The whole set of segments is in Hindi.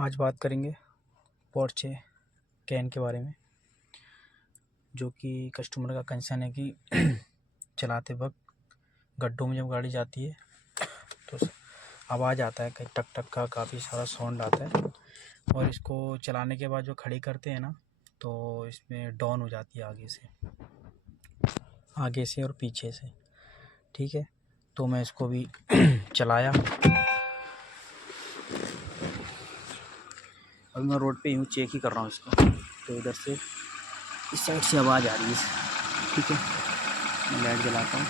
आज बात करेंगे पोर्शे कैन के बारे में, जो कि कस्टमर का कंसर्न है कि चलाते वक्त गड्ढों में जब गाड़ी जाती है तो आवाज़ आता है, कहीं टक टक का काफ़ी सारा साउंड आता है। और इसको चलाने के बाद जो खड़ी करते हैं ना, तो इसमें डाउन हो जाती है आगे से और पीछे से। ठीक है, तो मैं इसको भी चलाया। अभी मैं रोड पे यूँ चेक ही कर रहा हूँ इसको, तो इधर से इस साइड से आवाज़ आ रही है। ठीक है, मैं लाइट जलाता हूँ।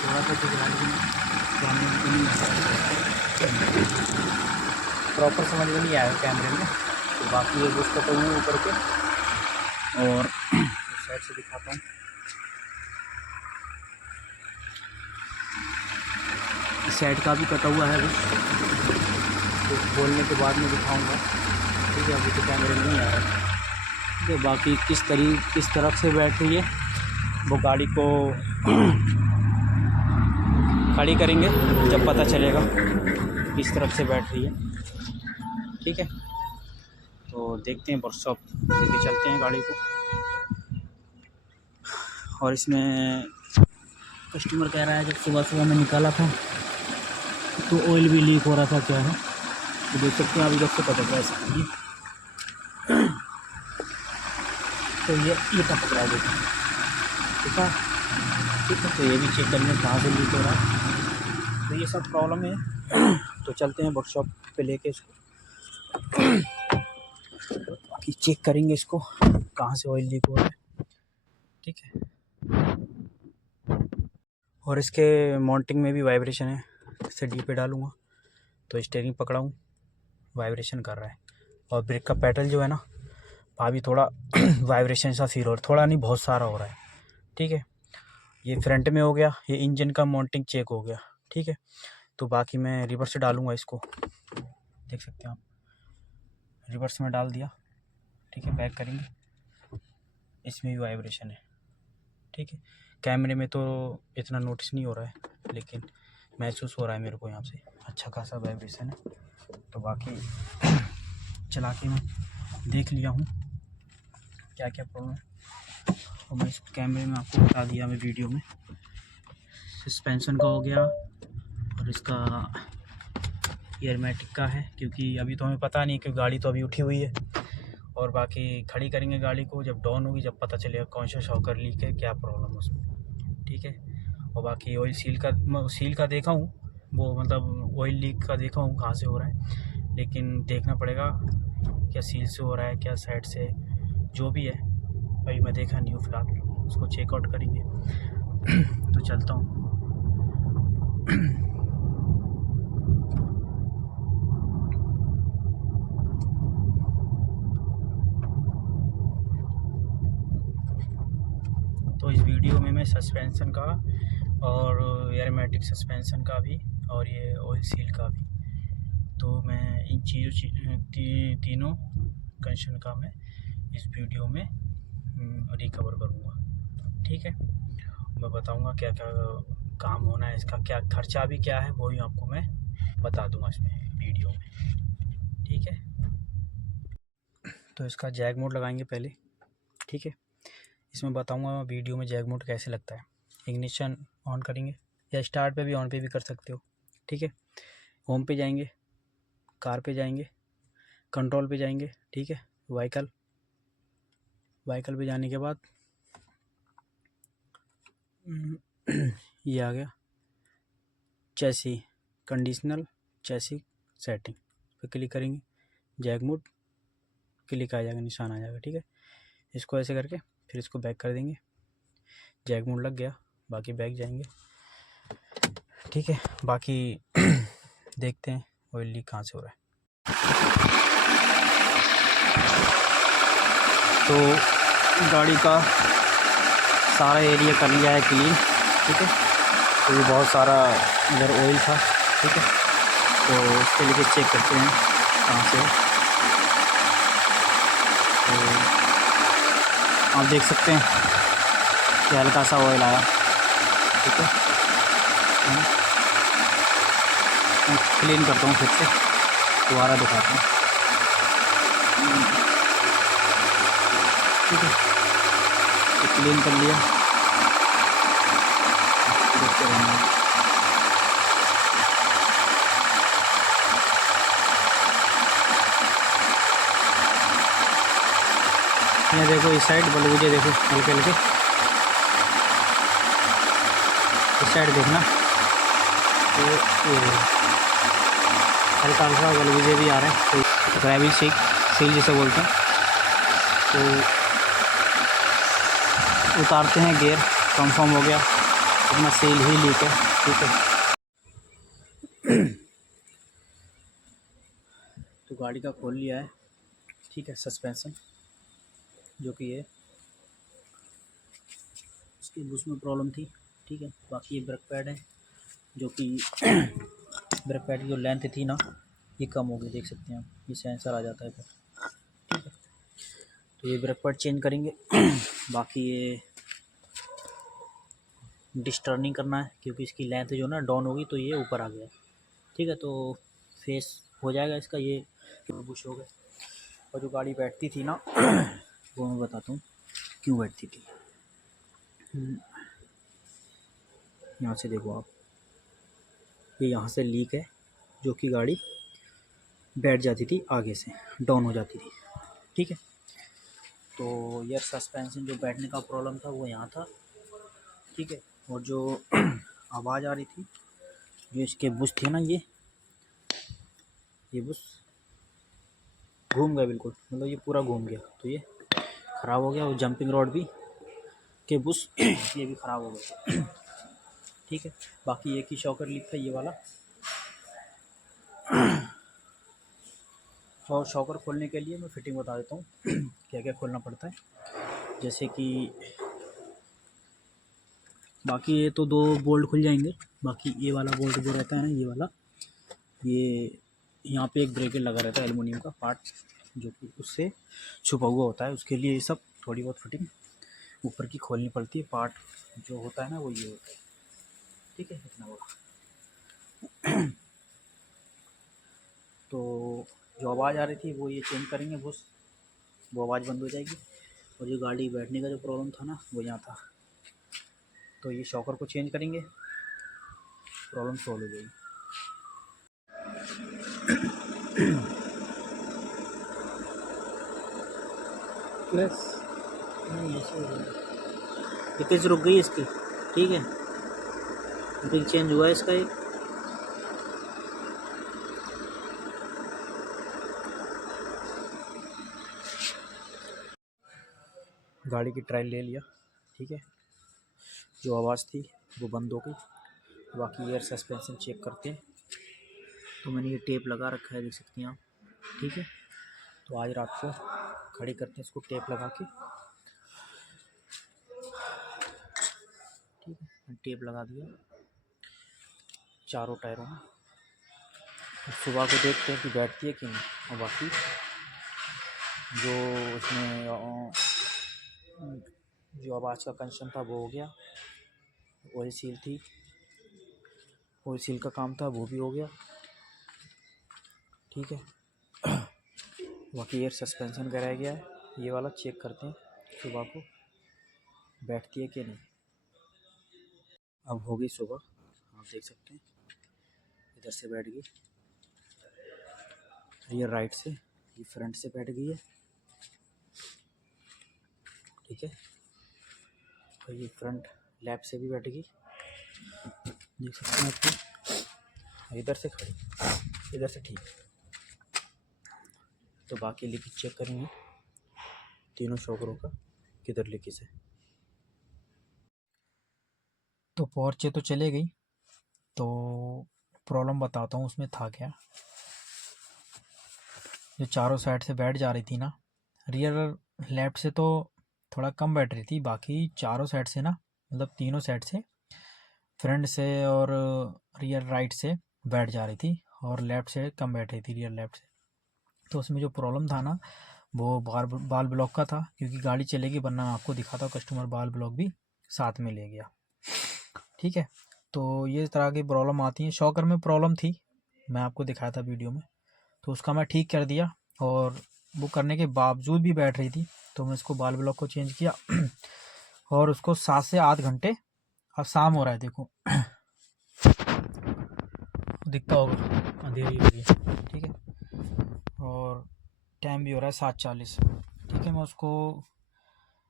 थोड़ा सा तो जला, लेकिन प्रॉपर समझ में नहीं आया कैमरे में, तो बाकी ये बुश करता हूँ ऊपर के, और इस साइड से दिखाता हूँ। इस साइड का भी कटा हुआ है बुश, तो बोलने के बाद में दिखाऊंगा। ठीक है, अभी तो कैमरे में नहीं आ रहा है। तो बाकी किस तरफ से बैठ रही है वो गाड़ी को खड़ी करेंगे जब पता चलेगा किस तरफ से बैठ रही है। ठीक है, तो देखते हैं, वर्कशॉप लेके चलते हैं गाड़ी को। और इसमें कस्टमर कह रहा है जब सुबह मैं निकाला था तो ऑयल भी लीक हो रहा था, क्या है तो देख सकते हैं। अभी जब से पता चला सकती है, तो ये टपक रहा है, देखो। ठीक है, ठीक है, तो ये भी चेक करेंगे कहाँ से लीक हो रहा है। तो ये सब प्रॉब्लम है, तो चलते हैं वर्कशॉप पे लेके इसको, बाकी चेक करेंगे इसको कहाँ से ऑयल लीक हो रहा है। ठीक है, और इसके माउंटिंग में भी वाइब्रेशन है। इससे डी पे डालूँगा तो स्टीयरिंग पकड़ा हूँ, वाइब्रेशन कर रहा है। और ब्रेक का पैडल जो है ना, अभी थोड़ा वाइब्रेशन सा फील हो रहा है, थोड़ा नहीं बहुत सारा हो रहा है। ठीक है, ये फ्रंट में हो गया, ये इंजन का माउंटिंग चेक हो गया। ठीक है, तो बाकी मैं रिवर्स से डालूँगा इसको, देख सकते हैं आप, रिवर्स में डाल दिया। ठीक है, बैक करेंगे, इसमें भी वाइब्रेशन है। ठीक है, कैमरे में तो इतना नोटिस नहीं हो रहा है, लेकिन महसूस हो रहा है मेरे को यहाँ से अच्छा खासा वाइब्रेशन है। तो बाकी चला के मैं देख लिया हूँ क्या क्या प्रॉब्लम है, और मैं इस कैमरे में आपको बता दिया, मैं वीडियो में। सस्पेंशन का हो गया, और इसका एयरमेटिक का है, क्योंकि अभी तो हमें पता नहीं, क्योंकि गाड़ी तो अभी उठी हुई है। और बाकी खड़ी करेंगे गाड़ी को, जब डाउन होगी जब पता चलेगा कौन सा शॉकर लीक है, क्या प्रॉब्लम है उसमें। ठीक है, और बाकी ऑयल सील का देखा हूँ, वो मतलब ऑयल लीक का देखा हूँ कहाँ से हो रहा है, लेकिन देखना पड़ेगा क्या सील से हो रहा है, क्या साइड से, जो भी है अभी मैं देखा नहीं हूँ फ़िलहाल, उसको चेकआउट करेंगे। तो चलता हूँ। तो इस वीडियो में मैं सस्पेंशन का और एरोमेटिक सस्पेंशन का भी, और ये ऑयल सील का भी, तो मैं इन चीज़ों तीनों कंडीशन का मैं इस वीडियो में रिकवर करूँगा। ठीक है, मैं बताऊँगा क्या क्या काम होना है, इसका क्या खर्चा भी क्या है, वो ही आपको मैं बता दूँगा इसमें वीडियो में। ठीक है, तो इसका जैक मोड लगाएंगे पहले। ठीक है, इसमें बताऊँगा वीडियो में जैक मोड कैसे लगता है। इग्निशन ऑन करेंगे, या स्टार्ट पे भी ऑन पे भी कर सकते हो। ठीक है, होम पे जाएंगे, कार पे जाएंगे, कंट्रोल पे जाएंगे। ठीक है, व्हीकल पे जाने के बाद ये आ गया चैसी, कंडीशनल चैसी सेटिंग पे क्लिक करेंगे, जैक मोड क्लिक आ जाएगा, निशान आ जाएगा। ठीक है, इसको ऐसे करके फिर इसको बैक कर देंगे, जैक मोड लग गया। बाकी बैक जाएंगे। ठीक है, बाकी देखते हैं ऑयल लीक कहाँ से हो रहा है। तो गाड़ी का सारा एरिया कर लिया है क्लीन। ठीक है, तो ये बहुत सारा इधर ऑयल था। ठीक है, तो इसके लिए चेक करते हैं कहाँ से। तो आप देख सकते हैं कि हल्का सा ऑयल आया। ठीक है, क्लीन करता हूँ फिर से, दोबारा दिखाता हूँ। ठीक है, तो क्लीन कर लिया, देखते रहना। ये देखो इस साइड बलबुजे देखो हल्के हल्के, इस साइड देखना, तो हल्का हल्का बलबुजे भी आ रहे हैं, तो ग्रेविल सील जिसे बोलते हैं। तो उतारते हैं गियर, कंफर्म हो गया अपना सील ही लीक है। ठीक है, तो गाड़ी का खोल लिया है। ठीक है, सस्पेंशन जो कि है उसकी उसमें प्रॉब्लम थी। ठीक है, बाकी ये ब्रेक पैड है जो कि ब्रेक पैड की जो लेंथ थी ना ये कम हो गई, देख सकते हैं आप, ये सेंसर आ जाता है फिर। ठीक है, तो ये ब्रेक पैड चेंज करेंगे। बाकी ये डिस्टर्निंग करना है क्योंकि इसकी लेंथ जो ना डाउन होगी तो ये ऊपर आ गया। ठीक है, तो फेस हो जाएगा इसका, ये बुश हो गए। और जो गाड़ी बैठती थी ना वो मैं बताता हूँ क्यों बैठती थी। यहाँ से देखो आप, ये यहाँ से लीक है जो कि गाड़ी बैठ जाती थी, आगे से डाउन हो जाती थी। ठीक है, तो एयर सस्पेंशन जो बैठने का प्रॉब्लम था वो यहाँ था। ठीक है, और जो आवाज़ आ रही थी, जो इसके बुश थे ना, ये बुश घूम गया बिल्कुल, मतलब ये पूरा घूम गया, तो ये ख़राब हो गया। और जंपिंग रॉड भी के बुश ये भी ख़राब हो गए। ठीक है, बाकी एक ही शॉकर लीक था, ये वाला। और शॉकर खोलने के लिए मैं फिटिंग बता देता हूँ क्या क्या खोलना पड़ता है। जैसे कि बाकी ये तो 2 बोल्ट खुल जाएंगे, बाकी ये वाला बोल्ट जो रहता है ना, ये वाला, ये यहाँ पे एक ब्रेकेट लगा रहता है एल्युमिनियम का पार्ट जो कि उससे छुपा हुआ होता है, उसके लिए ये सब थोड़ी बहुत फिटिंग ऊपर की खोलनी पड़ती है। पार्ट जो होता है ना वो ये होता है। ठीक है, इतना बड़ा। तो जो आवाज़ आ रही थी वो ये चेंज करेंगे बस, वो आवाज़ बंद हो जाएगी। और जो गाड़ी बैठने का जो प्रॉब्लम था ना वो यहाँ था, तो ये शॉकर को चेंज करेंगे, प्रॉब्लम सॉल्व हो जाएगी। प्लस नहीं ऐसे हो गया, लीकेज रुक गई इसकी। ठीक है, बिल चेंज हुआ है इसका एक। गाड़ी की ट्रायल ले लिया। ठीक है, जो आवाज़ थी वो बंद हो गई। बाकी एयर सस्पेंशन चेक करते हैं, तो मैंने ये टेप लगा रखा है, देख सकते हैं आप। ठीक है, तो आज रात को खड़ी करते हैं इसको टेप लगा के। ठीक है, टेप लगा दिया चारों टायरों में। सुबह को देखते हैं कि बैठती है कि नहीं। और बाकी जो उसमें जो आवाज़ का कंशन था वो हो गया, ऑयल सील थी, ऑयल सील का काम था वो भी हो गया। ठीक है, बाकी एयर सस्पेंशन का रह गया है, ये वाला चेक करते हैं सुबह को बैठती है कि नहीं। अब हो गई सुबह, आप देख सकते हैं इधर से बैठ गई, ये राइट से, ये फ्रंट से बैठ गई है। ठीक है, और ये फ्रंट लेफ्ट से भी बैठ गई, देख सकते हैं आपको। इधर से खड़ी, इधर से ठीक। तो बाकी लीकेज चेक करेंगे तीनों शॉकरों का, किधर लीकेज है। तो पोर्चे तो चले गई, तो प्रॉब्लम बताता हूँ उसमें था क्या। जो चारों साइड से बैठ जा रही थी ना, रियर लेफ्ट से तो थोड़ा कम बैठ रही थी, बाकी चारों साइड से ना, मतलब तीनों साइड से, फ्रंट से और रियर राइट से बैठ जा रही थी, और लेफ़्ट से कम बैठ रही थी, रियर लेफ़्ट से। तो उसमें जो प्रॉब्लम था ना वो बाल ब्लॉक का था, क्योंकि गाड़ी चलेगी, वरना मैं आपको दिखाता हूँ, कस्टमर बाल ब्लॉक भी साथ में ले गया। ठीक है, तो ये तरह की प्रॉब्लम आती है। शॉकर में प्रॉब्लम थी, मैं आपको दिखाया था वीडियो में, तो उसका मैं ठीक कर दिया। और वो करने के बावजूद भी बैठ रही थी, तो मैं इसको बाल ब्लॉक को चेंज किया और उसको 7 से 8 घंटे, अब शाम हो रहा है देखो, दिखता होगा अंधेरी हो रही है, ठीक है, और टाइम भी हो रहा है 7:40। ठीक है, मैं उसको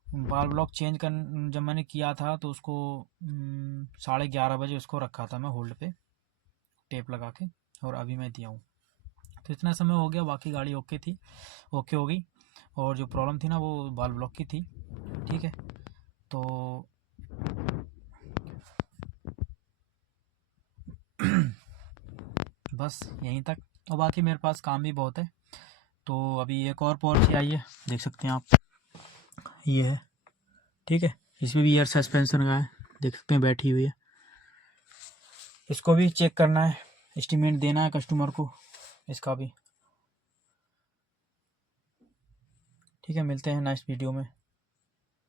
बाल ब्लॉक चेंज कर, जब मैंने किया था तो उसको 11:30 बजे उसको रखा था मैं होल्ड पे टेप लगा के, और अभी मैं दिया हूँ। तो इतना समय हो गया, बाकी गाड़ी ओके थी, ओके हो गई। और जो प्रॉब्लम थी ना वो बाल ब्लॉक की थी। ठीक है, तो बस यहीं तक, और बाकी मेरे पास काम भी बहुत है। तो अभी एक और पॉलिसी आई है, देख सकते हैं आप, ये है, ठीक है, इसमें भी एयर सस्पेंशन का है, देख सकते हैं बैठी हुई है। इसको भी चेक करना है, एस्टीमेट देना है कस्टमर को इसका भी। ठीक है, मिलते हैं नेक्स्ट वीडियो में।